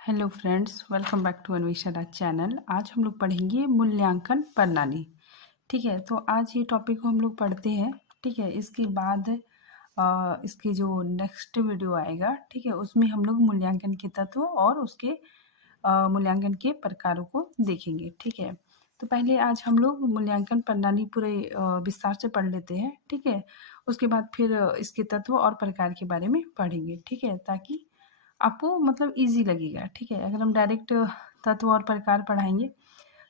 Hello friends, welcome back to Anvesha channel. आज हम लोग पढ़ेंगे मूल्यांकन प्रणाली। ठीक है, तो आज ये टॉपिक को हम लोग पढ़ते हैं। ठीक है, इसके बाद इसके जो नेक्स्ट वीडियो आएगा, ठीक है, उसमें हम लोग मूल्यांकन के तत्व और उसके मूल्यांकन के प्रकारों को देखेंगे। ठीक है, तो पहले आज हम लोग मूल्यांकन प्रणाली पूरे विस्तार से पढ़ लेते हैं। ठीक है, उसके बाद फिर इसके तत्व और प्रकार के बारे में पढ़ेंगे। ठीक है, ताकि आपको मतलब ईज़ी लगेगा। ठीक है, अगर हम डायरेक्ट तत्व और प्रकार पढ़ाएँगे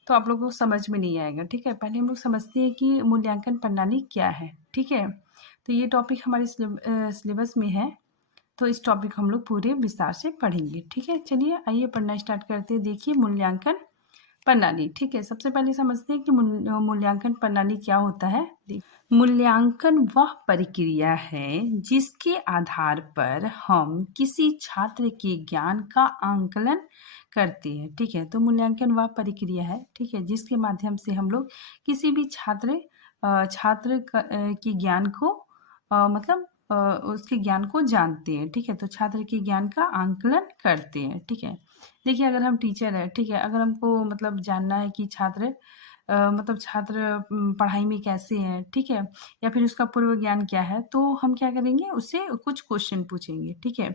तो आप लोगों को समझ में नहीं आएगा। ठीक है, पहले हम लोग समझते हैं कि मूल्यांकन प्रणाली क्या है। ठीक है, तो ये टॉपिक हमारे सिलेबस में है, तो इस टॉपिक को हम लोग पूरे विस्तार से पढ़ेंगे। ठीक है, चलिए आइए पढ़ना स्टार्ट करते हैं। देखिए मूल्यांकन प्रणाली। ठीक है, सबसे पहले समझते हैं कि मूल्यांकन प्रणाली क्या होता है। मूल्यांकन वह प्रक्रिया है जिसके आधार पर हम किसी छात्र के ज्ञान का आंकलन करते हैं। ठीक है, तो मूल्यांकन वह प्रक्रिया है, ठीक है, जिसके माध्यम से हम लोग किसी भी छात्र के ज्ञान को मतलब उसके ज्ञान को जानते हैं। ठीक है, तो छात्र के ज्ञान का आंकलन करते हैं। ठीक है, देखिए अगर हम टीचर हैं, ठीक है, अगर हमको मतलब जानना है कि छात्र पढ़ाई में कैसे हैं, ठीक है, या फिर उसका पूर्व ज्ञान क्या है, तो हम क्या करेंगे, उससे कुछ क्वेश्चन पूछेंगे। ठीक है,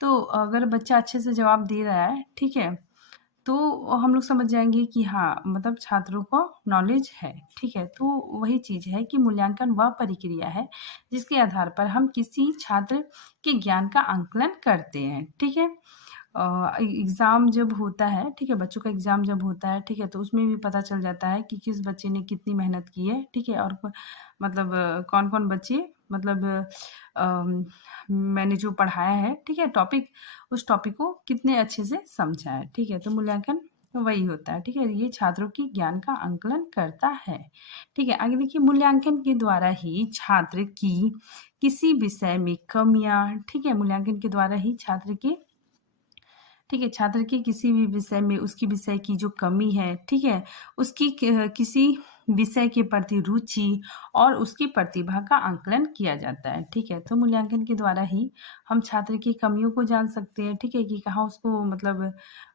तो अगर बच्चा अच्छे से जवाब दे रहा है, ठीक है, तो हम लोग समझ जाएंगे कि हाँ मतलब छात्रों को नॉलेज है। ठीक है, तो वही चीज़ है कि मूल्यांकन वह प्रक्रिया है जिसके आधार पर हम किसी छात्र के ज्ञान का आंकलन करते हैं। ठीक है, एग्ज़ाम जब होता है, ठीक है, बच्चों का एग्ज़ाम जब होता है, ठीक है, तो उसमें भी पता चल जाता है कि किस बच्चे ने कितनी मेहनत की है। ठीक है, और मतलब कौन-कौन बच्चे मतलब मैंने जो पढ़ाया है, ठीक है, टॉपिक, उस टॉपिक को कितने अच्छे से समझा है। ठीक है, तो मूल्यांकन वही होता है। ठीक है, ये छात्रों की ज्ञान का आंकलन करता है। ठीक है, आगे देखिए मूल्यांकन के द्वारा ही छात्र की किसी विषय में कमियाँ, ठीक है, मूल्यांकन के द्वारा ही छात्र के किसी भी विषय में उसकी विषय की जो कमी है, ठीक है, उसकी किसी विषय के प्रति रुचि और उसकी प्रतिभा का आंकलन किया जाता है। ठीक है, तो मूल्यांकन के द्वारा ही हम छात्र की कमियों को जान सकते हैं। ठीक है, कि कहाँ उसको मतलब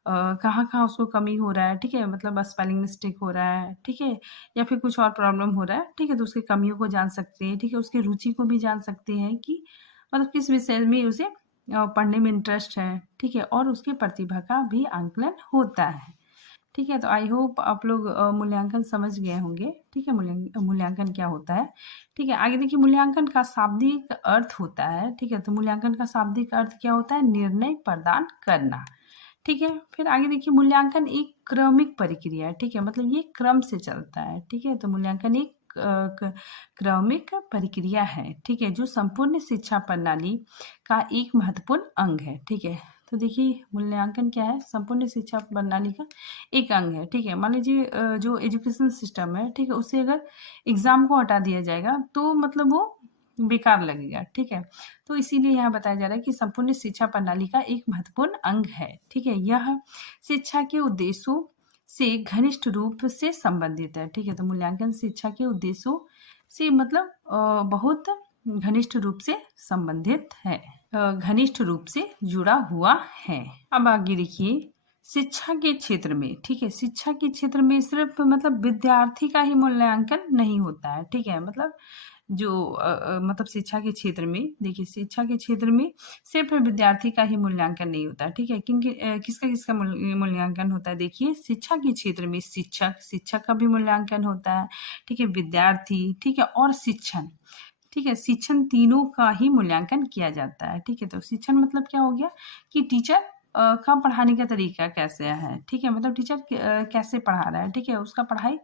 कहाँ-कहाँ उसको कमी हो रहा है। ठीक है, मतलब स्पेलिंग मिस्टेक हो रहा है, ठीक है, या फिर कुछ और प्रॉब्लम हो रहा है। ठीक है, तो उसकी कमियों को जान सकते हैं। ठीक है, उसकी रुचि को भी जान सकते हैं कि मतलब किस विषय में उसे पढ़ने में इंटरेस्ट है। ठीक है, और उसकी प्रतिभा का भी आंकलन होता है। ठीक है, तो आई होप आप लोग मूल्यांकन समझ गए होंगे। ठीक है, मूल्यांकन क्या होता है। ठीक है, आगे देखिए मूल्यांकन का शाब्दिक अर्थ होता है। ठीक है, तो मूल्यांकन का शाब्दिक अर्थ क्या होता है, निर्णय प्रदान करना। ठीक है, फिर आगे देखिए मूल्यांकन एक क्रमिक प्रक्रिया है। ठीक है, मतलब ये क्रम से चलता है। ठीक है, तो मूल्यांकन एक क्रमिक प्रक्रिया है। ठीक है, जो संपूर्ण शिक्षा प्रणाली का एक महत्वपूर्ण अंग है। ठीक है, तो देखिए मूल्यांकन क्या है, संपूर्ण शिक्षा प्रणाली का एक अंग है। ठीक है, मान लीजिए जो एजुकेशन सिस्टम है, ठीक है, उससे अगर एग्ज़ाम को हटा दिया जाएगा तो मतलब वो बेकार लगेगा। ठीक है, तो इसीलिए यहाँ बताया जा रहा है कि संपूर्ण शिक्षा प्रणाली का एक महत्वपूर्ण अंग है। ठीक है, यह शिक्षा के उद्देश्यों से घनिष्ठ रूप से संबंधित है। ठीक है, तो मूल्यांकन शिक्षा के उद्देश्यों से मतलब बहुत घनिष्ठ रूप से संबंधित है, घनिष्ठ रूप से जुड़ा हुआ है। अब आगे देखिए शिक्षा के क्षेत्र में, ठीक है, शिक्षा के क्षेत्र में सिर्फ मतलब विद्यार्थी का ही मूल्यांकन नहीं होता है। ठीक है, मतलब जो मतलब शिक्षा के क्षेत्र में देखिए, शिक्षा के क्षेत्र में सिर्फ विद्यार्थी का ही मूल्यांकन नहीं होता है। ठीक है, किसका किसका मूल्यांकन होता है, देखिए शिक्षा के क्षेत्र में शिक्षक का भी मूल्यांकन होता है। ठीक है, विद्यार्थी, ठीक है, और शिक्षण, ठीक है, शिक्षण तीनों का ही मूल्यांकन किया जाता है। ठीक है, तो शिक्षण मतलब क्या हो गया कि टीचर का पढ़ाने का तरीका कैसे है। ठीक है, मतलब टीचर कैसे पढ़ा रहा है। ठीक है, उसका पढ़ाई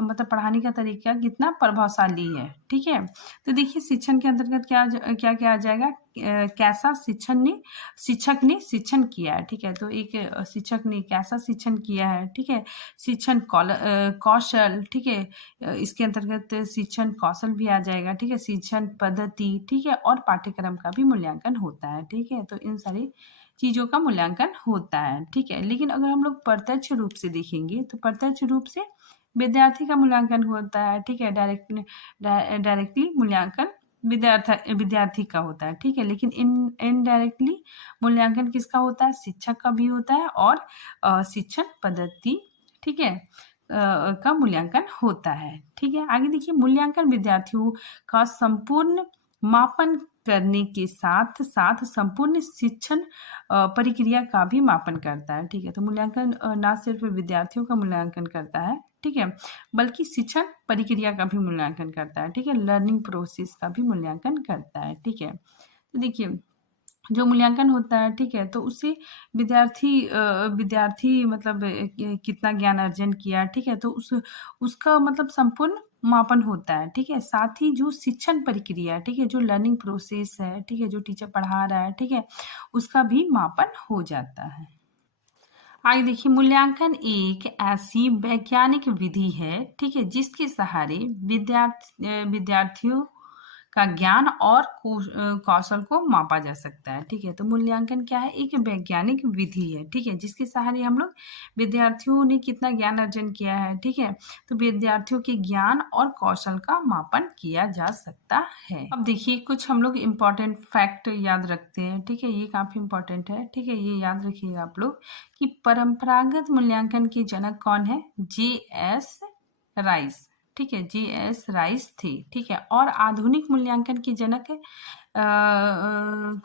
मतलब पढ़ाने का तरीका कितना प्रभावशाली है। ठीक है, तो देखिए शिक्षण के अंतर्गत क्या क्या आ जाएगा, कैसा शिक्षक ने शिक्षण किया है। ठीक है, तो एक शिक्षक ने कैसा शिक्षण किया है। ठीक है, शिक्षण कौशल, ठीक है, इसके अंतर्गत शिक्षण कौशल भी आ जाएगा। ठीक है, शिक्षण पद्धति, ठीक है, और पाठ्यक्रम का भी मूल्यांकन होता है। ठीक है, तो इन सारी चीज़ों का मूल्यांकन होता है। ठीक है, लेकिन अगर हम लोग प्रत्यक्ष रूप से देखेंगे तो प्रत्यक्ष रूप से विद्यार्थी का मूल्यांकन होता है। ठीक है, डायरेक्टली मूल्यांकन विद्यार्थी का होता है, ठीक है। लेकिन इनडायरेक्टली मूल्यांकन किसका होता है? शिक्षक का भी होता है और शिक्षण पद्धति, ठीक है, का मूल्यांकन होता है, ठीक है। आगे देखिए, मूल्यांकन विद्यार्थियों का संपूर्ण मापन करने के साथ साथ संपूर्ण शिक्षण प्रक्रिया का भी मापन करता है, ठीक है। तो मूल्यांकन ना सिर्फ विद्यार्थियों का मूल्यांकन करता है, ठीक है, बल्कि शिक्षण प्रक्रिया का भी मूल्यांकन करता है, ठीक है, लर्निंग प्रोसेस का भी मूल्यांकन करता है, ठीक है। तो देखिए, जो मूल्यांकन होता है, ठीक है, तो उससे विद्यार्थी मतलब कितना ज्ञान अर्जन किया, ठीक है, तो उसका मतलब संपूर्ण मापन होता है, ठीक है। साथ ही जो शिक्षण प्रक्रिया, ठीक है, जो लर्निंग प्रोसेस है, ठीक है, जो टीचर पढ़ा रहा है, ठीक है, उसका भी मापन हो जाता है। आगे देखिए, मूल्यांकन एक ऐसी वैज्ञानिक विधि है, ठीक है, जिसके सहारे विद्यार्थियों का ज्ञान और कौशल को मापा जा सकता है, ठीक है। तो मूल्यांकन क्या है? एक वैज्ञानिक विधि है, ठीक है, जिसके सहारे हम लोग विद्यार्थियों ने कितना ज्ञान अर्जन किया है, ठीक है, तो विद्यार्थियों के ज्ञान और कौशल का मापन किया जा सकता है। अब देखिए, कुछ हम लोग इम्पोर्टेंट फैक्ट याद रखते हैं, ठीक है, ये काफी इम्पोर्टेंट है, ठीक है, ये याद रखिएगा आप लोग कि परंपरागत मूल्यांकन के जनक कौन है? J.S. राइस, ठीक है, J.S. राइस थे, ठीक है। और आधुनिक मूल्यांकन के जनक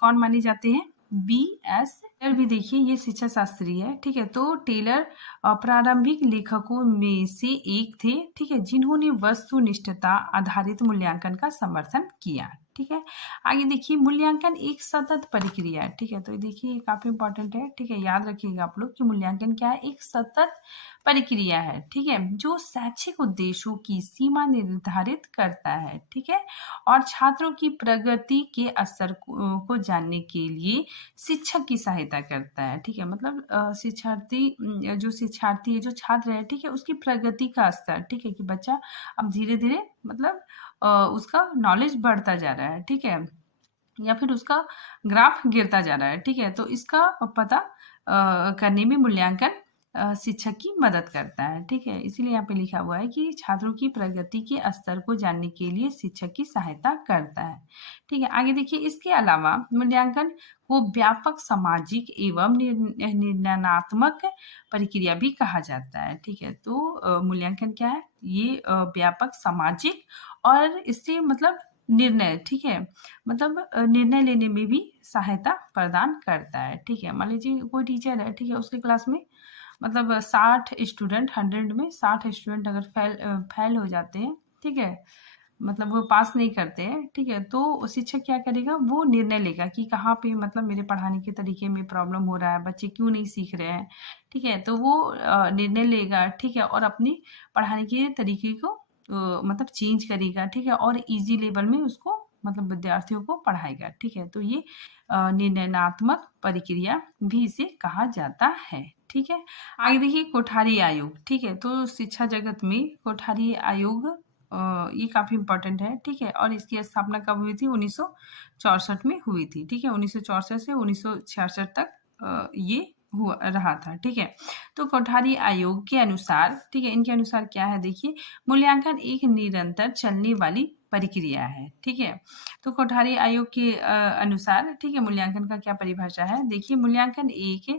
कौन माने जाते हैं? B.S. टेलर भी देखिए, ये शिक्षा शास्त्री है, ठीक है। तो टेलर प्रारंभिक लेखकों में से एक थे, ठीक है, जिन्होंने वस्तुनिष्ठता आधारित मूल्यांकन का समर्थन किया, ठीक है। आगे देखिए, मूल्यांकन एक सतत प्रक्रिया है, ठीक है, तो देखिए ये काफी इंपॉर्टेंट है, ठीक है, याद रखिएगा आप लोग कि मूल्यांकन क्या है? एक सतत प्रक्रिया है, ठीक है, जो शैक्षिक उद्देश्यों की सीमा निर्धारित करता है, ठीक है, और छात्रों की प्रगति के असर को जानने के लिए शिक्षक की सहायता करता है, ठीक है। मतलब जो शिक्षार्थी है, जो छात्र है, ठीक है, उसकी प्रगति का स्तर, ठीक है, कि बच्चा अब धीरे धीरे मतलब उसका नॉलेज बढ़ता जा रहा है, ठीक है, या फिर उसका ग्राफ गिरता जा रहा है, ठीक है, तो इसका पता करने में मूल्यांकन शिक्षक की मदद करता है, ठीक है। इसीलिए यहाँ पे लिखा हुआ है कि छात्रों की प्रगति के स्तर को जानने के लिए शिक्षक की सहायता करता है, ठीक है। आगे देखिए, इसके अलावा मूल्यांकन को व्यापक सामाजिक एवं निर्णयात्मक प्रक्रिया भी कहा जाता है, ठीक है। तो मूल्यांकन क्या है? ये व्यापक सामाजिक और इससे मतलब निर्णय, ठीक है, मतलब निर्णय लेने में भी सहायता प्रदान करता है, ठीक है। मान लीजिए कोई टीचर है, ठीक है, उसके क्लास में मतलब 60 स्टूडेंट, 100 में 60 स्टूडेंट अगर फेल हो जाते हैं, ठीक है, मतलब वो पास नहीं करते हैं, ठीक है, तो शिक्षक क्या करेगा? वो निर्णय लेगा कि कहाँ पे मतलब मेरे पढ़ाने के तरीके में प्रॉब्लम हो रहा है, बच्चे क्यों नहीं सीख रहे हैं, ठीक है, तो वो निर्णय लेगा, ठीक है, और अपनी पढ़ाने के तरीके को मतलब चेंज करेगा, ठीक है, और इजी लेवल में उसको मतलब विद्यार्थियों को पढ़ाएगा, ठीक है। तो ये निर्णयात्मक प्रक्रिया भी इसे कहा जाता है, ठीक है। आगे देखिए, कोठारी आयोग, ठीक है, तो शिक्षा जगत में कोठारी आयोग ये काफी इम्पोर्टेंट है, ठीक है, और इसकी स्थापना कब हुई थी? 1964 में हुई थी, ठीक है, 1964 से 1966 तक ये हुआ रहा था, ठीक है। तो कोठारी आयोग के अनुसार, ठीक है, इनके अनुसार क्या है? देखिए, मूल्यांकन एक निरंतर चलने वाली प्रक्रिया है, ठीक है। तो कोठारी आयोग के अनुसार, ठीक है, मूल्यांकन का क्या परिभाषा है? देखिए, मूल्यांकन एक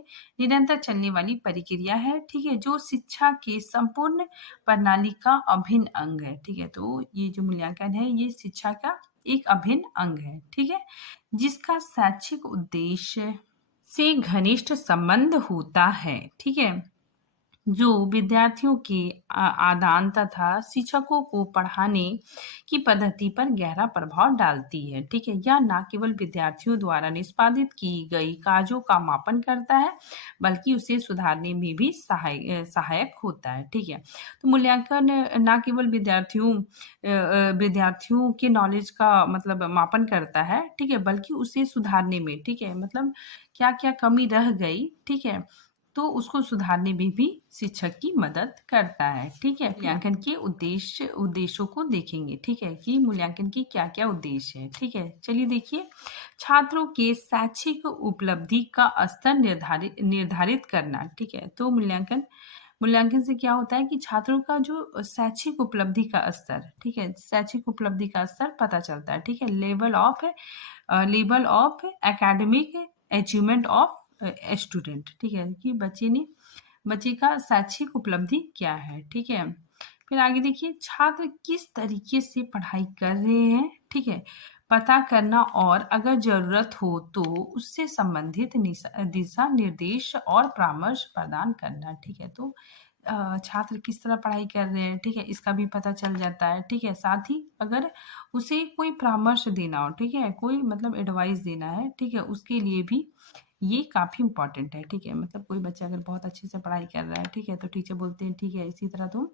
निरंतर चलने वाली प्रक्रिया है, ठीक है, जो शिक्षा के संपूर्ण प्रणाली का अभिन्न अंग है, ठीक है। तो ये जो मूल्यांकन है, ये शिक्षा का एक अभिन्न अंग है, ठीक है, जिसका शैक्षिक उद्देश्य से घनिष्ठ संबंध होता है, ठीक है, जो विद्यार्थियों के आदान तथा शिक्षकों को पढ़ाने की पद्धति पर गहरा प्रभाव डालती है, ठीक है। यह न केवल विद्यार्थियों द्वारा निष्पादित की गई कार्यों का मापन करता है, बल्कि उसे सुधारने में भी सहायक होता है, ठीक है। तो मूल्यांकन न केवल विद्यार्थियों के नॉलेज का मतलब मापन करता है, ठीक है, बल्कि उसे सुधारने में, ठीक है, मतलब क्या क्या कमी रह गई, ठीक है, तो उसको सुधारने में भी शिक्षक की मदद करता है, ठीक है। मूल्यांकन के उद्देश्यों को देखेंगे, ठीक है, कि मूल्यांकन की क्या क्या उद्देश्य है, ठीक है। चलिए देखिए, छात्रों के शैक्षिक उपलब्धि का स्तर निर्धारित करना, ठीक है। तो मूल्यांकन मूल्यांकन से क्या होता है कि छात्रों का जो शैक्षिक उपलब्धि का स्तर, ठीक है, शैक्षिक उपलब्धि का स्तर पता चलता है, ठीक है, level of academic achievement of student, ठीक है, कि बच्चे का शैक्षिक उपलब्धि क्या है, ठीक है। फिर आगे देखिए, छात्र किस तरीके से पढ़ाई कर रहे हैं, ठीक है, पता करना और अगर जरूरत हो तो उससे संबंधित दिशा निर्देश और परामर्श प्रदान करना, ठीक है। तो छात्र किस तरह पढ़ाई कर रहे हैं, ठीक है, इसका भी पता चल जाता है, ठीक है। साथ ही अगर उसे कोई परामर्श देना हो, ठीक है, कोई मतलब एडवाइस देना है, ठीक है, उसके लिए भी ये काफ़ी इंपॉर्टेंट है, ठीक है। मतलब कोई बच्चा अगर बहुत अच्छे से पढ़ाई कर रहा है, ठीक है, तो टीचर बोलते हैं ठीक है इसी तरह तुम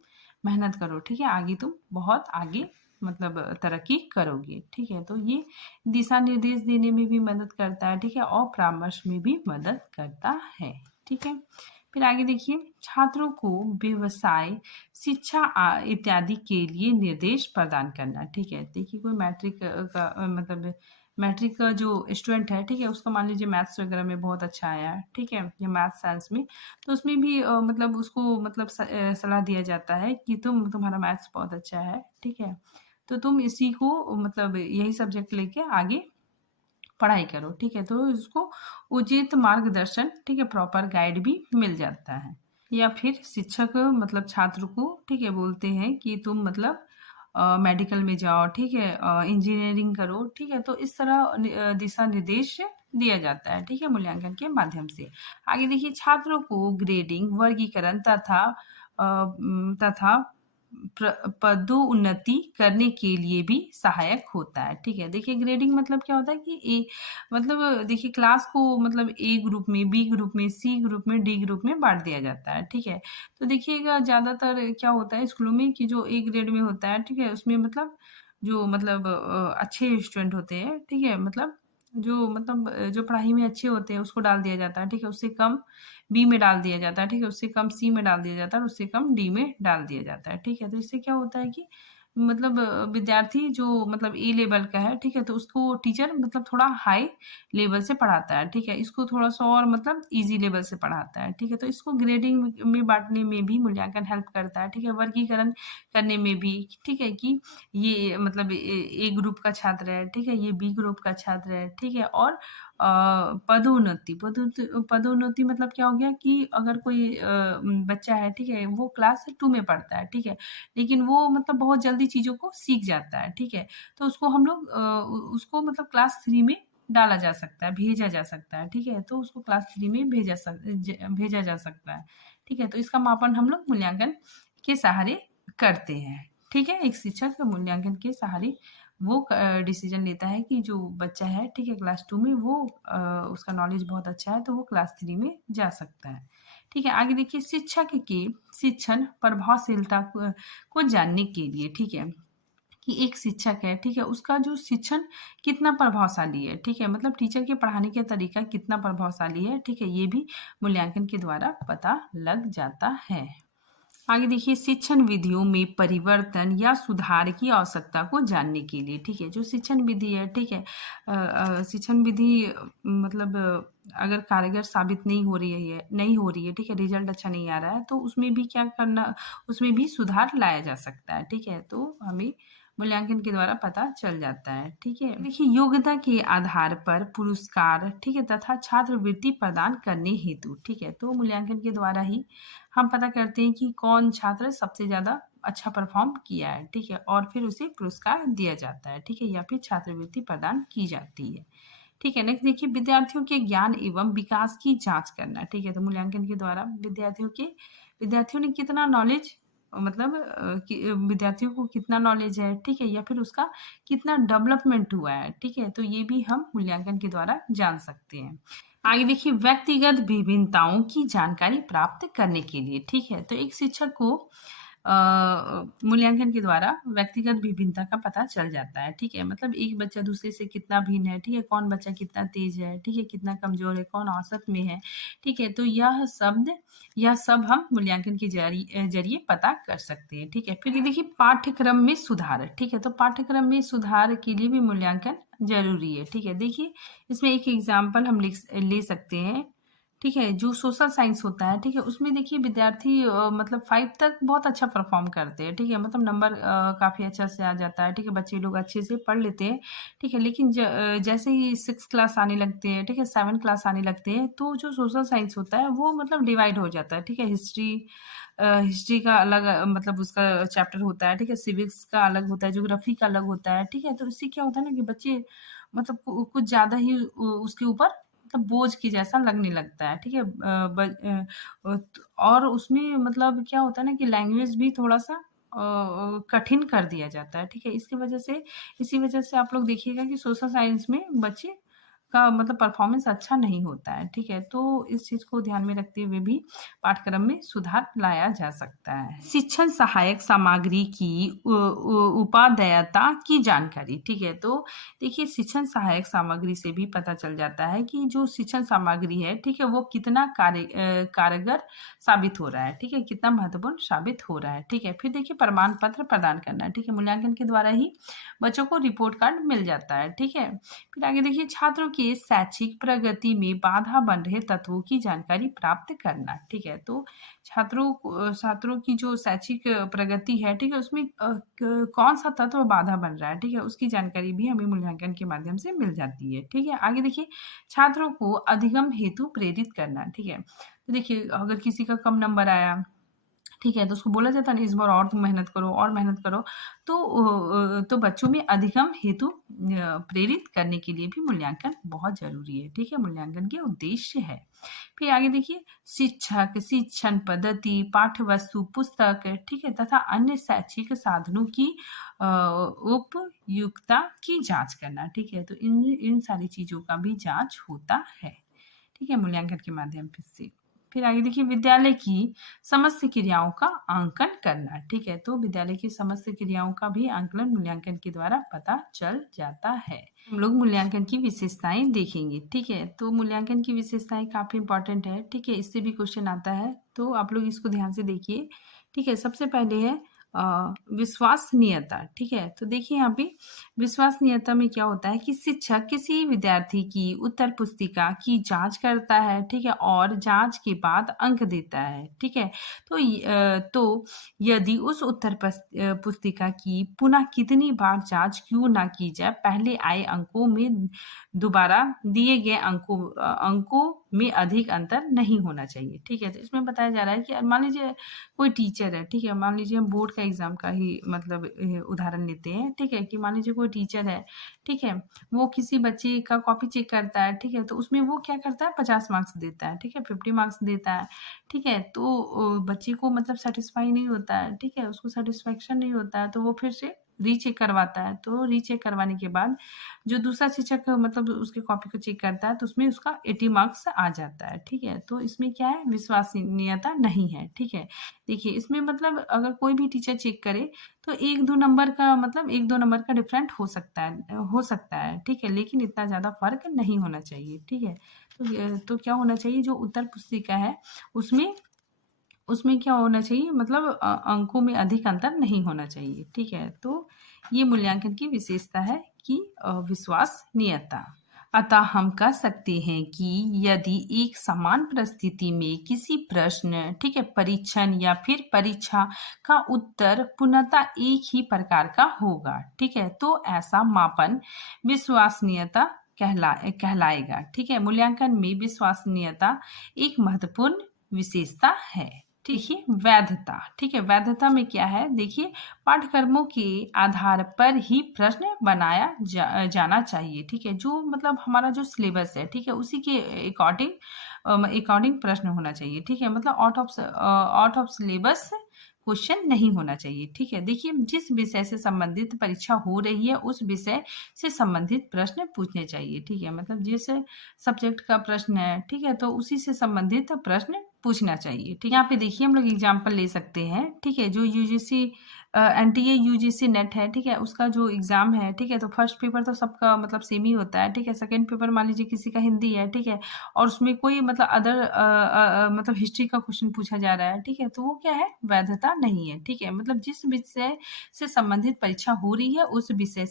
मेहनत करो, ठीक है, आगे तुम बहुत आगे मतलब तरक्की करोगे, ठीक है। तो ये दिशा निर्देश देने में भी मदद करता है, ठीक है, और परामर्श में भी मदद करता है, ठीक है। फिर आगे देखिए, छात्रों को व्यवसाय, शिक्षा इत्यादि के लिए निर्देश प्रदान करना, ठीक है। देखिए कोई मैट्रिक का मतलब मैट्रिक का जो स्टूडेंट है, ठीक है, उसका मान लीजिए मैथ्स वगैरह में बहुत अच्छा आया है, ठीक है, या मैथ्स साइंस में, तो उसमें भी मतलब उसको मतलब सलाह दिया जाता है कि तुम्हारा मैथ्स बहुत अच्छा है, ठीक है, तो तुम इसी को मतलब यही सब्जेक्ट लेके आगे पढ़ाई करो, ठीक है। तो उसको उचित मार्गदर्शन, ठीक है, प्रॉपर गाइड भी मिल जाता है। या फिर शिक्षक मतलब छात्र को, ठीक है, बोलते हैं कि तुम मतलब मेडिकल में जाओ, ठीक है, इंजीनियरिंग करो, ठीक है, तो इस तरह दिशा निर्देश दिया जाता है, ठीक है, मूल्यांकन के माध्यम से। आगे देखिए, छात्रों को ग्रेडिंग, वर्गीकरण तथा पदोन्नति करने के लिए भी सहायक होता है, ठीक है। देखिए ग्रेडिंग मतलब क्या होता है कि मतलब देखिए क्लास को मतलब ए ग्रुप में, बी ग्रुप में, सी ग्रुप में, डी ग्रुप में बांट दिया जाता है, ठीक है। तो देखिएगा ज़्यादातर क्या होता है स्कूलों में कि जो ए ग्रेड में होता है, ठीक है, उसमें मतलब जो मतलब अच्छे स्टूडेंट होते हैं, ठीक है, मतलब जो पढ़ाई में अच्छे होते हैं उसको डाल दिया जाता है, ठीक है, उससे कम बी में डाल दिया जाता है, ठीक है, उससे कम सी में डाल दिया जाता है और उससे कम डी में डाल दिया जाता है, ठीक है। तो इससे क्या होता है कि मतलब विद्यार्थी जो मतलब ए लेवल का है, ठीक है, तो उसको टीचर मतलब थोड़ा हाई लेवल से पढ़ाता है, ठीक है, इसको थोड़ा सा और मतलब इजी लेवल से पढ़ाता है, ठीक है। तो इसको ग्रेडिंग में बांटने में भी मूल्यांकन हेल्प करता है, ठीक है, वर्गीकरण करने में भी, ठीक है, कि ये मतलब ए ग्रुप का छात्र है, ठीक है, ये बी ग्रुप का छात्र है, ठीक है। और पदोन्नति मतलब क्या हो गया कि अगर कोई बच्चा है, ठीक है, वो क्लास 2 में पढ़ता है, ठीक है, लेकिन वो मतलब बहुत जल्दी चीज़ों को सीख जाता है, ठीक है, तो उसको हम लोग उसको मतलब क्लास 3 में डाला जा सकता है, भेजा जा सकता है, ठीक है, तो उसको क्लास 3 में भेजा जा सकता है, ठीक है। तो इसका मापन हम लोग मूल्यांकन के सहारे करते हैं, ठीक है। एक शिक्षक मूल्यांकन के सहारे वो डिसीजन लेता है कि जो बच्चा है, ठीक है, क्लास 2 में वो उसका नॉलेज बहुत अच्छा है तो वो क्लास 3 में जा सकता है, ठीक है। आगे देखिए, शिक्षक के शिक्षण प्रभावशीलता को जानने के लिए, ठीक है, कि एक शिक्षक है, ठीक है, उसका जो शिक्षण कितना प्रभावशाली है, ठीक है, मतलब टीचर के पढ़ाने का तरीका कितना प्रभावशाली है, ठीक है, ये भी मूल्यांकन के द्वारा पता लग जाता है। आगे देखिए, शिक्षण विधियों में परिवर्तन या सुधार की आवश्यकता को जानने के लिए, ठीक है, जो शिक्षण विधि है, ठीक है, शिक्षण विधि मतलब अगर कारगर साबित नहीं हो रही है, ठीक है, रिजल्ट अच्छा नहीं आ रहा है, तो उसमें भी क्या करना, उसमें भी सुधार लाया जा सकता है, ठीक है। तो हमें मूल्यांकन के द्वारा पता चल जाता है, ठीक है। देखिए, योग्यता के आधार पर पुरस्कार, ठीक है, तथा छात्रवृत्ति प्रदान करने हेतु, ठीक है, तो मूल्यांकन के द्वारा ही हम पता करते हैं कि कौन छात्र सबसे ज़्यादा अच्छा परफॉर्म किया है, ठीक है, और फिर उसे पुरस्कार दिया जाता है, ठीक है, या फिर छात्रवृत्ति प्रदान की जाती है, ठीक है। नेक्स्ट देखिए, विद्यार्थियों के ज्ञान एवं विकास की जांच करना, ठीक है, तो मूल्यांकन के द्वारा विद्यार्थियों ने कितना नॉलेज मतलब विद्यार्थियों को कितना नॉलेज है, ठीक है, या फिर उसका कितना डेवलपमेंट हुआ है, ठीक है, तो ये भी हम मूल्यांकन के द्वारा जान सकते हैं। आगे देखिए, व्यक्तिगत विभिन्नताओं की जानकारी प्राप्त करने के लिए, ठीक है, तो एक शिक्षक को मूल्यांकन के द्वारा व्यक्तिगत विभिन्नता का पता चल जाता है, ठीक है, मतलब एक बच्चा दूसरे से कितना भिन्न है, ठीक है, कौन बच्चा कितना तेज है, ठीक है, कितना कमजोर है, कौन औसत में है, ठीक है, तो यह सब हम मूल्यांकन के जरिए पता कर सकते हैं, ठीक है। फिर देखिए, पाठ्यक्रम में सुधार, ठीक है, तो पाठ्यक्रम में सुधार के लिए भी मूल्यांकन जरूरी है, ठीक है। देखिए, इसमें एक एग्जाम्पल हम ले सकते हैं, ठीक है। जो सोशल साइंस होता है, ठीक है, उसमें देखिए विद्यार्थी मतलब 5 तक बहुत अच्छा परफॉर्म करते हैं, ठीक है, मतलब नंबर काफ़ी अच्छा से आ जाता है, ठीक है, बच्चे लोग अच्छे से पढ़ लेते हैं, ठीक है, लेकिन जैसे ही 6 क्लास आने लगते हैं, ठीक है, 7 क्लास आने लगते हैं, तो जो सोशल साइंस होता है वो मतलब डिवाइड हो जाता है, ठीक है, हिस्ट्री का अलग मतलब उसका चैप्टर होता है, ठीक है, सिविक्स का अलग होता है, ज्योग्राफी का अलग होता है, ठीक है, तो इससे क्या होता है ना कि बच्चे मतलब कुछ ज़्यादा ही उसके ऊपर मतलब बोझ की जैसा लगने लगता है, ठीक है, और उसमें मतलब क्या होता है ना कि लैंग्वेज भी थोड़ा-सा कठिन कर दिया जाता है, ठीक है, इसी वजह से आप लोग देखिएगा कि सोशल साइंस में बच्चे का मतलब परफॉर्मेंस अच्छा नहीं होता है, ठीक है, तो इस चीज़ को ध्यान में रखते हुए भी पाठ्यक्रम में सुधार लाया जा सकता है। शिक्षण सहायक सामग्री की उपादेयता की जानकारी, ठीक है, तो देखिए शिक्षण सहायक सामग्री से भी पता चल जाता है कि जो शिक्षण सामग्री है, ठीक है, वो कितना कारगर साबित हो रहा है, ठीक है, कितना महत्वपूर्ण साबित हो रहा है, ठीक है। फिर देखिए प्रमाण पत्र प्रदान करना, ठीक है, मूल्यांकन के द्वारा ही बच्चों को रिपोर्ट कार्ड मिल जाता है, ठीक है। फिर आगे देखिए छात्रों की शैक्षिक प्रगति में बाधा बन रहे तत्वों की जानकारी प्राप्त करना, ठीक है, तो छात्रों की जो शैक्षिक प्रगति है, ठीक है, उसमें कौन सा तत्व बाधा बन रहा है, ठीक है, उसकी जानकारी भी हमें मूल्यांकन के माध्यम से मिल जाती है, ठीक है। आगे देखिए छात्रों को अधिगम हेतु प्रेरित करना, ठीक है, तो देखिए अगर किसी का कम नंबर आया, ठीक है, तो उसको बोला जाता है ना इस बार और तुम मेहनत करो और मेहनत करो, तो बच्चों में अधिगम हेतु प्रेरित करने के लिए भी मूल्यांकन बहुत ज़रूरी है, ठीक है, मूल्यांकन के उद्देश्य है। फिर आगे देखिए शिक्षक, शिक्षण पद्धति, पाठ्यवस्तु, पुस्तक, ठीक है, तथा अन्य शैक्षिक साधनों की उपयुक्तता की जाँच करना, ठीक है, तो इन सारी चीज़ों का भी जाँच होता है, ठीक है, मूल्यांकन के माध्यम से। फिर आगे देखिए विद्यालय की समस्त क्रियाओं का आंकन करना, ठीक है, तो विद्यालय की समस्त क्रियाओं का भी आंकलन मूल्यांकन के द्वारा पता चल जाता है। हम लोग मूल्यांकन की विशेषताएं देखेंगे, ठीक है, तो मूल्यांकन की विशेषताएं काफी इंपॉर्टेंट है, ठीक है, इससे भी क्वेश्चन आता है, तो आप लोग इसको ध्यान से देखिए, ठीक है। सबसे पहले है विश्वसनीयता, ठीक है, तो देखिए यहाँ पे विश्वसनीयता में क्या होता है कि शिक्षक किसी विद्यार्थी की उत्तर पुस्तिका की जांच करता है, ठीक है, और जांच के बाद अंक देता है, ठीक है, तो यदि उस उत्तर पुस्तिका की पुनः कितनी बार जांच क्यों ना की जाए, पहले आए अंकों में दोबारा दिए गए अंकों में अधिक अंतर नहीं होना चाहिए, ठीक है, तो इसमें बताया जा रहा है कि मान लीजिए कोई टीचर है, ठीक है, मान लीजिए हम बोर्ड का एग्जाम का ही मतलब उदाहरण लेते हैं, ठीक है, कि मान लीजिए कोई टीचर है, ठीक है, वो किसी बच्चे का कॉपी चेक करता है, ठीक है, तो उसमें वो क्या करता है 50 मार्क्स देता है, ठीक है, 50 मार्क्स देता है, ठीक है, तो बच्चे को मतलब सेटिस्फाई नहीं होता है, ठीक है, उसको सेटिस्फेक्शन नहीं होता है, तो वो फिर से रीचेक करवाता है, तो रीचेक करवाने के बाद जो दूसरा शिक्षक मतलब उसके कॉपी को चेक करता है, तो उसमें उसका 80 मार्क्स आ जाता है, ठीक है, तो इसमें क्या है विश्वसनीयता नहीं है, ठीक है। देखिए इसमें मतलब अगर कोई भी टीचर चेक करे तो 1-2 नंबर का मतलब 1-2 नंबर का डिफरेंट हो सकता है, ठीक है, लेकिन इतना ज़्यादा फर्क नहीं होना चाहिए, ठीक है। तो क्या होना चाहिए जो उत्तर पुस्तिका है उसमें उसमें क्या होना चाहिए मतलब अंकों में अधिक अंतर नहीं होना चाहिए, ठीक है, तो ये मूल्यांकन की विशेषता है कि विश्वसनीयता। अतः हम कह सकते हैं कि यदि एक समान परिस्थिति में किसी प्रश्न, ठीक है, परीक्षण या फिर परीक्षा का उत्तर पूर्णतः एक ही प्रकार का होगा, ठीक है, तो ऐसा मापन विश्वसनीयता कहलाएगा, ठीक है। मूल्यांकन में विश्वसनीयता एक महत्वपूर्ण विशेषता है। देखिए वैधता, ठीक है, वैधता में क्या है देखिए पाठ्यक्रमों के आधार पर ही प्रश्न बनाया जाना चाहिए, ठीक है, जो मतलब हमारा जो सिलेबस है, ठीक है, उसी के अकॉर्डिंग प्रश्न होना चाहिए, ठीक है, मतलब आउट ऑफ सिलेबस क्वेश्चन नहीं होना चाहिए, ठीक है। देखिए जिस विषय से संबंधित परीक्षा हो रही है उस विषय से संबंधित प्रश्न पूछने चाहिए, ठीक है, मतलब जिस सब्जेक्ट का प्रश्न है, ठीक है, तो उसी से संबंधित प्रश्न पूछना चाहिए, ठीक है। यहाँ पे देखिए हम लोग एग्जाम्पल ले सकते हैं, ठीक है, जो यूजीसी एनटीए यूजीसी नेट है, ठीक है, उसका जो एग्जाम है, ठीक है, तो फर्स्ट पेपर तो सबका मतलब सेम ही होता है, ठीक है, सेकंड पेपर मान लीजिए किसी का हिंदी है, ठीक है, और उसमें कोई मतलब अदर मतलब हिस्ट्री का क्वेश्चन पूछा जा रहा है, ठीक है, तो वो क्या है वैधता नहीं है, ठीक है। मतलब जिस विषय से संबंधित परीक्षा हो रही है उस विषय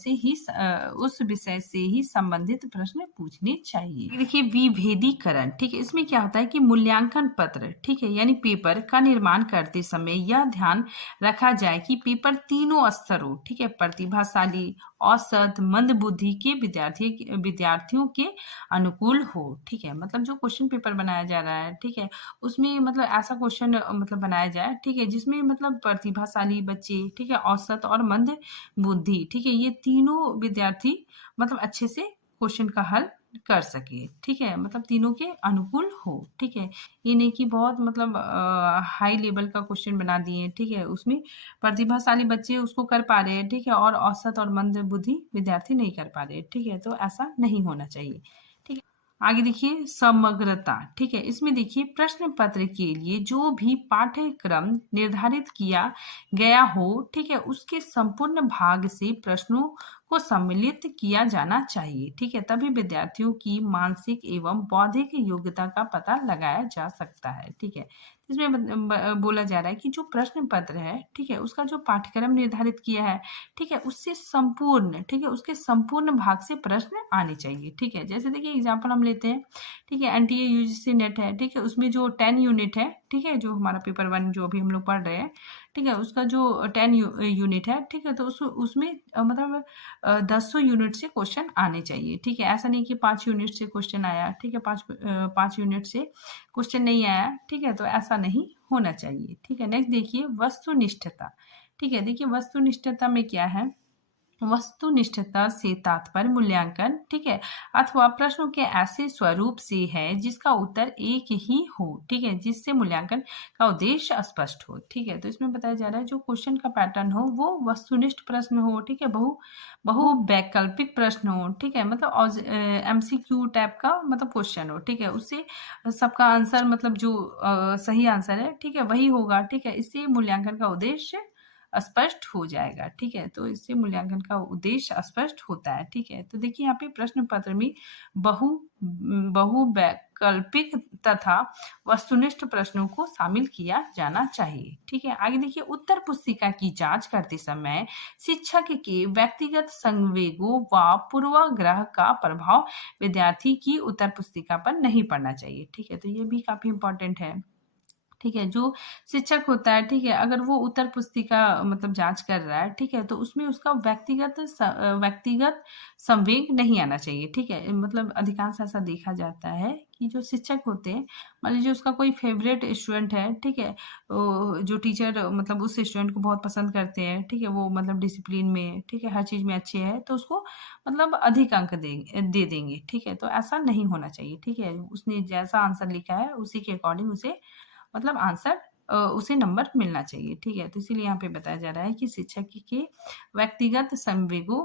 से ही संबंधित प्रश्न पूछने चाहिए। देखिए विभेदीकरण, ठीक है, इसमें क्या होता है कि मूल्यांकन पत्र, ठीक है, यानी पेपर का निर्माण करते समय यह ध्यान रखा जाए कि पेपर तीनों स्तरों, ठीक है, प्रतिभाशाली, औसत, मंद बुद्धि के विद्यार्थियों के अनुकूल हो, ठीक है। मतलब जो क्वेश्चन पेपर बनाया जा रहा है, ठीक है, उसमें मतलब ऐसा क्वेश्चन मतलब बनाया जाए, ठीक है, जिसमें मतलब प्रतिभाशाली बच्चे, ठीक है, औसत और मंद बुद्धि, ठीक है, ये तीनों विद्यार्थी मतलब अच्छे से क्वेश्चन का हल कर सके, ठीक है, मतलब तीनों के अनुकूल हो, ठीक है। ये नहीं कि बहुत मतलब हाई लेवल का क्वेश्चन बना दिए, ठीक है, उसमें प्रतिभाशाली बच्चे उसको कर पा रहे हैं, ठीक है, और औसत और मंद बुद्धि विद्यार्थी नहीं कर पा रहे, ठीक है, तो ऐसा नहीं होना चाहिए, ठीक है। आगे देखिए समग्रता, ठीक है, इसमें देखिए प्रश्न पत्र के लिए जो भी पाठ्यक्रम निर्धारित किया गया हो, ठीक है, उसके संपूर्ण भाग से प्रश्नों को सम्मिलित किया जाना चाहिए, ठीक है, तभी विद्यार्थियों की मानसिक एवं बौद्धिक योग्यता का पता लगाया जा सकता है, ठीक है। इसमें बोला जा रहा है कि जो प्रश्न पत्र है, ठीक है, उसका जो पाठ्यक्रम निर्धारित किया है, ठीक है, उससे संपूर्ण, ठीक है, उसके संपूर्ण भाग से प्रश्न आने चाहिए, ठीक है। जैसे देखिए एग्जाम्पल हम लेते हैं, ठीक है, एनटीए यूजीसी नेट है, ठीक है, उसमें जो 10 यूनिट है, ठीक है, जो हमारा पेपर 1 जो अभी हम लोग पढ़ रहे हैं, ठीक है, उसका जो 10 यूनिट है, ठीक है, तो उसमें मतलब 10 यूनिट से क्वेश्चन आने चाहिए, ठीक है। ऐसा नहीं कि 5 यूनिट से क्वेश्चन आया, ठीक है, 5 यूनिट से क्वेश्चन नहीं आया, ठीक है, तो ऐसा नहीं होना चाहिए, ठीक है। नेक्स्ट देखिए वस्तुनिष्ठता, ठीक है, देखिए वस्तुनिष्ठता में क्या है, वस्तुनिष्ठता से तात्पर्य मूल्यांकन, ठीक है, अथवा प्रश्नों के ऐसे स्वरूप से है जिसका उत्तर एक ही हो, ठीक है, जिससे मूल्यांकन का उद्देश्य स्पष्ट हो, ठीक है। तो इसमें बताया जा रहा है जो क्वेश्चन का पैटर्न हो वो वस्तुनिष्ठ प्रश्न हो, ठीक है, बहु वैकल्पिक प्रश्न हो, ठीक है, मतलब एमसीक्यू टाइप का मतलब क्वेश्चन हो, ठीक है, उससे सबका आंसर मतलब जो सही आंसर है, ठीक है, वही होगा, ठीक है, इससे मूल्यांकन का उद्देश्य स्पष्ट हो जाएगा, ठीक है। तो इससे मूल्यांकन का उद्देश्य स्पष्ट होता है, ठीक है। तो देखिए यहाँ पे प्रश्न पत्र में बहु वैकल्पिक तथा वस्तुनिष्ठ प्रश्नों को शामिल किया जाना चाहिए, ठीक है। आगे देखिए उत्तर पुस्तिका की जांच करते समय शिक्षक के व्यक्तिगत संवेगों व पूर्वाग्रह का प्रभाव विद्यार्थी की उत्तर पुस्तिका पर नहीं पड़ना चाहिए, ठीक है। तो ये भी काफी इंपॉर्टेंट है, ठीक है। जो शिक्षक होता है, ठीक है, अगर वो उत्तर पुस्तिका मतलब जांच कर रहा है, ठीक है, तो उसमें उसका व्यक्तिगत संवेग नहीं आना चाहिए, ठीक है। मतलब अधिकांश ऐसा देखा जाता है कि जो शिक्षक होते हैं, मान लीजिए उसका कोई फेवरेट स्टूडेंट है, ठीक है, जो टीचर मतलब उस स्टूडेंट को बहुत पसंद करते हैं, ठीक है, वो मतलब डिसिप्लिन में, ठीक है, हर चीज में अच्छे है, तो उसको मतलब अधिक अंक दे देंगे, ठीक है। तो ऐसा नहीं होना चाहिए, ठीक है। उसने जैसा आंसर लिखा है उसी के अकॉर्डिंग उसे मतलब आंसर उसे नंबर मिलना चाहिए, ठीक है। तो इसीलिए यहाँ पे बताया जा रहा है कि शिक्षक के व्यक्तिगत संवेगों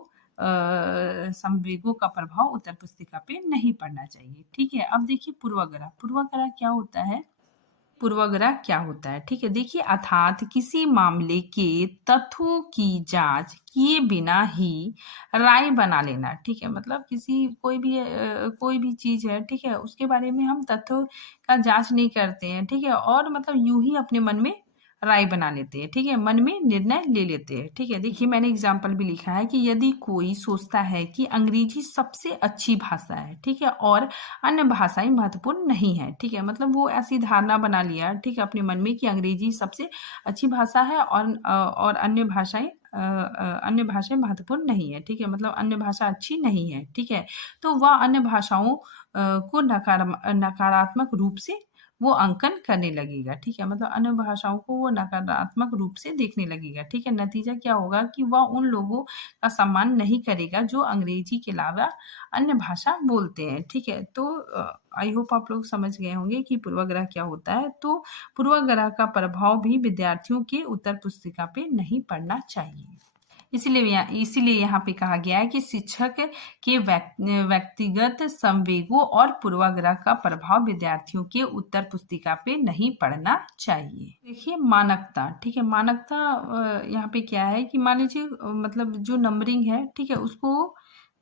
का प्रभाव उत्तर पुस्तिका पे नहीं पड़ना चाहिए, ठीक है। अब देखिए पूर्वाग्रह, पूर्वाग्रह क्या होता है, पूर्वाग्रह क्या होता है, ठीक है। देखिए अर्थात किसी मामले के तथ्यों की जांच किए बिना ही राय बना लेना, ठीक है। मतलब कोई भी चीज है, ठीक है, उसके बारे में हम तथ्यों का जांच नहीं करते हैं, ठीक है, और मतलब यूं ही अपने मन में राय बना लेते हैं, ठीक है, मन में निर्णय ले लेते हैं, ठीक है। देखिए मैंने एग्जाम्पल भी लिखा है कि यदि कोई सोचता है कि अंग्रेजी सबसे अच्छी भाषा है, ठीक है, और अन्य भाषाएं महत्वपूर्ण नहीं है, ठीक है, मतलब वो ऐसी धारणा बना लिया, ठीक है, अपने मन में कि अंग्रेजी सबसे अच्छी भाषा है और अन्य भाषाएं महत्वपूर्ण नहीं है, ठीक है, मतलब अन्य भाषा अच्छी नहीं है, ठीक है। तो वह अन्य भाषाओं को नकारात्मक रूप से वो अंकन करने लगेगा, ठीक है, मतलब अन्य भाषाओं को वो नकारात्मक रूप से देखने लगेगा, ठीक है। नतीजा क्या होगा कि वह उन लोगों का सम्मान नहीं करेगा जो अंग्रेजी के अलावा अन्य भाषा बोलते हैं, ठीक है। तो आई होप आप लोग समझ गए होंगे कि पूर्वाग्रह क्या होता है। तो पूर्वाग्रह का प्रभाव भी विद्यार्थियों के उत्तर पुस्तिका पे नहीं पड़ना चाहिए। इसीलिए यहाँ पे कहा गया है कि शिक्षक के व्यक्तिगत संवेगों और पूर्वाग्रह का प्रभाव विद्यार्थियों के उत्तर पुस्तिका पे नहीं पड़ना चाहिए। देखिए मानकता, ठीक है, मानकता यहाँ पे क्या है कि मान लीजिए मतलब जो नंबरिंग है, ठीक है, उसको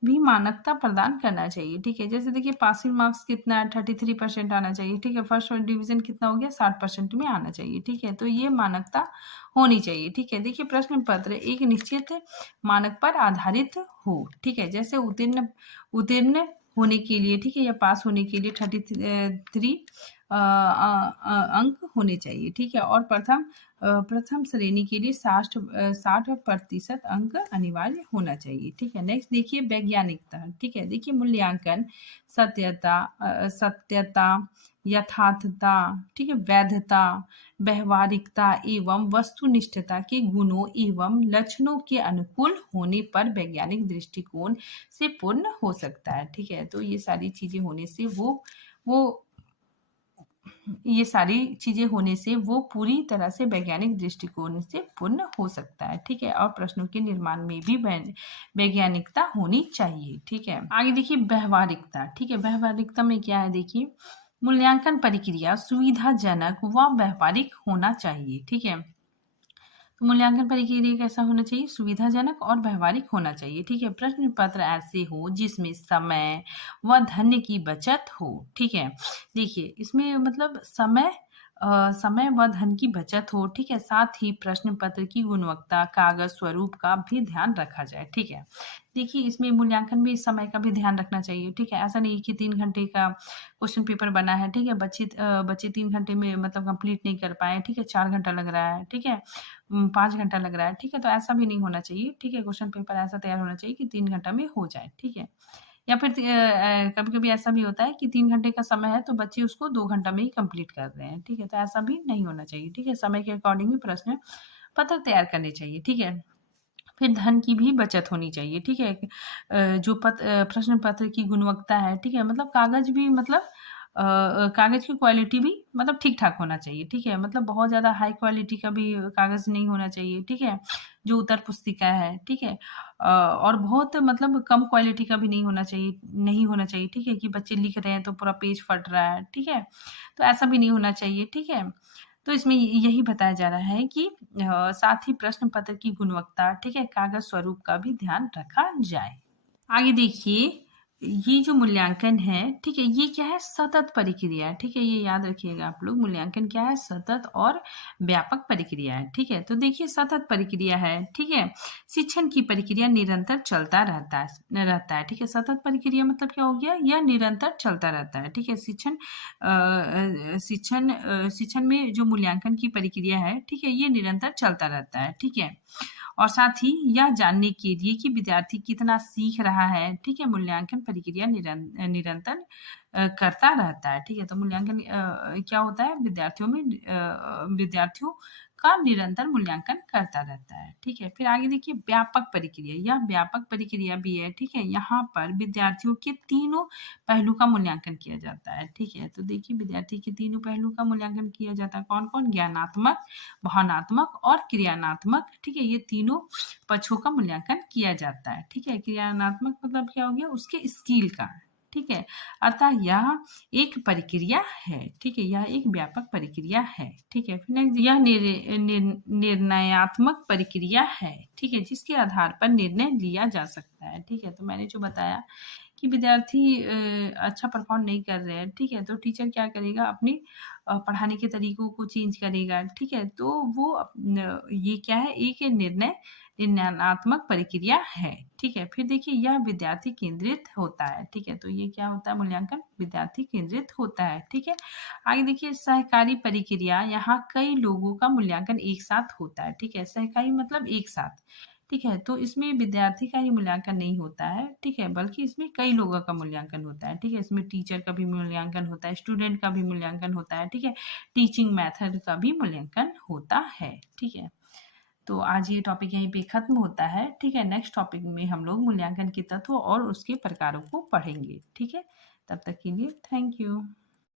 भी मानकता प्रदान करना चाहिए, ठीक है। जैसे देखिए पासिंग मार्क्स कितना है, 33% आना चाहिए, ठीक है। फर्स्ट डिवीजन कितना हो गया, 60% में आना चाहिए, ठीक है। तो ये मानकता होनी चाहिए, ठीक है। देखिए प्रश्न पत्र एक निश्चित मानक पर आधारित हो, ठीक है। जैसे उत्तीर्ण उत्तीर्ण होने के लिए, ठीक है, या पास होने के लिए 33 अंक होने चाहिए, ठीक है। और प्रथम श्रेणी के लिए 60% अंक अनिवार्य होना चाहिए, ठीक है। नेक्स्ट देखिए वैज्ञानिकता, ठीक है। देखिए मूल्यांकन सत्यता, यथार्थता, ठीक है, वैधता, व्यवहारिकता एवं वस्तुनिष्ठता के गुणों एवं लक्षणों के अनुकूल होने पर वैज्ञानिक दृष्टिकोण से पूर्ण हो सकता है, ठीक है। तो ये सारी चीजें होने से वो ये सारी चीजें होने से वो पूरी तरह से वैज्ञानिक दृष्टिकोण से पूर्ण हो सकता है, ठीक है। और प्रश्नों के निर्माण में भी वैज्ञानिकता होनी चाहिए, ठीक है। आगे देखिए व्यवहारिकता, ठीक है। व्यवहारिकता में क्या है, देखिए मूल्यांकन प्रक्रिया सुविधाजनक व व्यवहारिक होना चाहिए, ठीक है। तो मूल्यांकन प्रक्रिया कैसा होना चाहिए, सुविधाजनक और व्यवहारिक होना चाहिए, ठीक है। प्रश्न पत्र ऐसे हो जिसमें समय व धन की बचत हो, ठीक है। देखिए इसमें मतलब समय व धन की बचत हो, ठीक है। साथ ही प्रश्न पत्र की गुणवत्ता, कागज स्वरूप का भी ध्यान रखा जाए, ठीक है। देखिए इसमें मूल्यांकन में समय का भी ध्यान रखना चाहिए, ठीक है। ऐसा नहीं कि 3 घंटे का क्वेश्चन पेपर बना है, ठीक है, बच्चे 3 घंटे में मतलब कंप्लीट नहीं कर पाए, ठीक है, 4 घंटा लग रहा है, ठीक है, 5 घंटा लग रहा है, ठीक है। तो ऐसा भी नहीं होना चाहिए, ठीक है। क्वेश्चन पेपर ऐसा तैयार होना चाहिए कि 3 घंटा में हो जाए, ठीक है। या फिर कभी कभी ऐसा भी होता है कि 3 घंटे का समय है तो बच्चे उसको 2 घंटा में ही कंप्लीट कर रहे हैं, ठीक है। तो ऐसा भी नहीं होना चाहिए, ठीक है। समय के अकॉर्डिंग ही प्रश्न पत्र तैयार करने चाहिए, ठीक है। फिर धन की भी बचत होनी चाहिए, ठीक है। जो प्रश्न पत्र की गुणवत्ता है, ठीक है, मतलब कागज भी मतलब कागज की क्वालिटी भी मतलब ठीक ठाक होना चाहिए, ठीक है। मतलब बहुत ज़्यादा हाई क्वालिटी का भी कागज नहीं होना चाहिए, ठीक है, जो उत्तर पुस्तिका है, ठीक है। और बहुत मतलब कम क्वालिटी का भी नहीं होना चाहिए, ठीक है, कि बच्चे लिख रहे हैं तो पूरा पेज फट रहा है, ठीक है। तो ऐसा भी नहीं होना चाहिए, ठीक है। तो इसमें यही बताया जा रहा है कि साथ ही प्रश्न पत्र की गुणवत्ता, ठीक है, कागज स्वरूप का भी ध्यान रखा जाए। आगे देखिए ये जो मूल्यांकन है, ठीक है, ये क्या है, सतत प्रक्रिया है, ठीक है। ये याद रखिएगा आप लोग, मूल्यांकन क्या है, सतत और व्यापक प्रक्रिया है, ठीक है। तो देखिए सतत प्रक्रिया है, ठीक है, शिक्षण की प्रक्रिया निरंतर चलता रहता है, ठीक है। सतत प्रक्रिया मतलब क्या हो गया, यह निरंतर चलता रहता है, ठीक है। शिक्षण में जो मूल्यांकन की प्रक्रिया है, ठीक है, ये निरंतर चलता रहता है, ठीक है। और साथ ही यह जानने के लिए कि विद्यार्थी कितना सीख रहा है, ठीक है, मूल्यांकन प्रक्रिया निरंतर करता रहता है, ठीक है। तो मूल्यांकन क्या होता है, विद्यार्थियों का निरंतर मूल्यांकन करता रहता है, ठीक है। फिर आगे देखिए व्यापक प्रक्रिया, यह व्यापक प्रक्रिया भी है, ठीक है। यहाँ पर विद्यार्थियों के तीनों पहलू का मूल्यांकन किया जाता है, ठीक है। तो देखिए विद्यार्थी के तीनों पहलू का मूल्यांकन किया जाता है, कौन कौन, ज्ञानात्मक, भावनात्मक और क्रियानात्मक, ठीक है। ये तीनों पक्षों का मूल्यांकन किया जाता है, ठीक है। क्रियानात्मक मतलब क्या हो गया, उसके स्किल का, ठीक है। अतः यह एक प्रक्रिया है, ठीक है, यह एक व्यापक प्रक्रिया है, ठीक है। फिर नेक्स्ट यह निर्णयात्मक प्रक्रिया है, ठीक है, जिसके आधार पर निर्णय लिया जा सकता है, ठीक है। तो मैंने जो बताया कि विद्यार्थी अच्छा परफॉर्म नहीं कर रहे हैं, ठीक है, तो टीचर क्या करेगा, अपनी पढ़ाने के तरीकों को चेंज करेगा, ठीक है। तो वो ये क्या है, एक निर्णयात्मक प्रक्रिया है, ठीक है। फिर देखिए यह विद्यार्थी केंद्रित होता है, ठीक है। तो ये क्या होता है, मूल्यांकन विद्यार्थी केंद्रित होता है, ठीक है। आगे देखिए सहकारी प्रक्रिया, यहाँ कई लोगों का मूल्यांकन एक साथ होता है, ठीक है। सहकारी मतलब एक साथ, ठीक है। तो इसमें विद्यार्थी का ही मूल्यांकन नहीं होता है, ठीक है, बल्कि इसमें कई लोगों का मूल्यांकन होता है, ठीक है। इसमें टीचर का भी मूल्यांकन होता है, स्टूडेंट का भी मूल्यांकन होता है, ठीक है, टीचिंग मेथड का भी मूल्यांकन होता है, ठीक है। तो आज ये टॉपिक यहीं पे खत्म होता है, ठीक है। नेक्स्ट टॉपिक में हम लोग मूल्यांकन के तत्व और उसके प्रकारों को पढ़ेंगे, ठीक है। तब तक के लिए थैंक यू।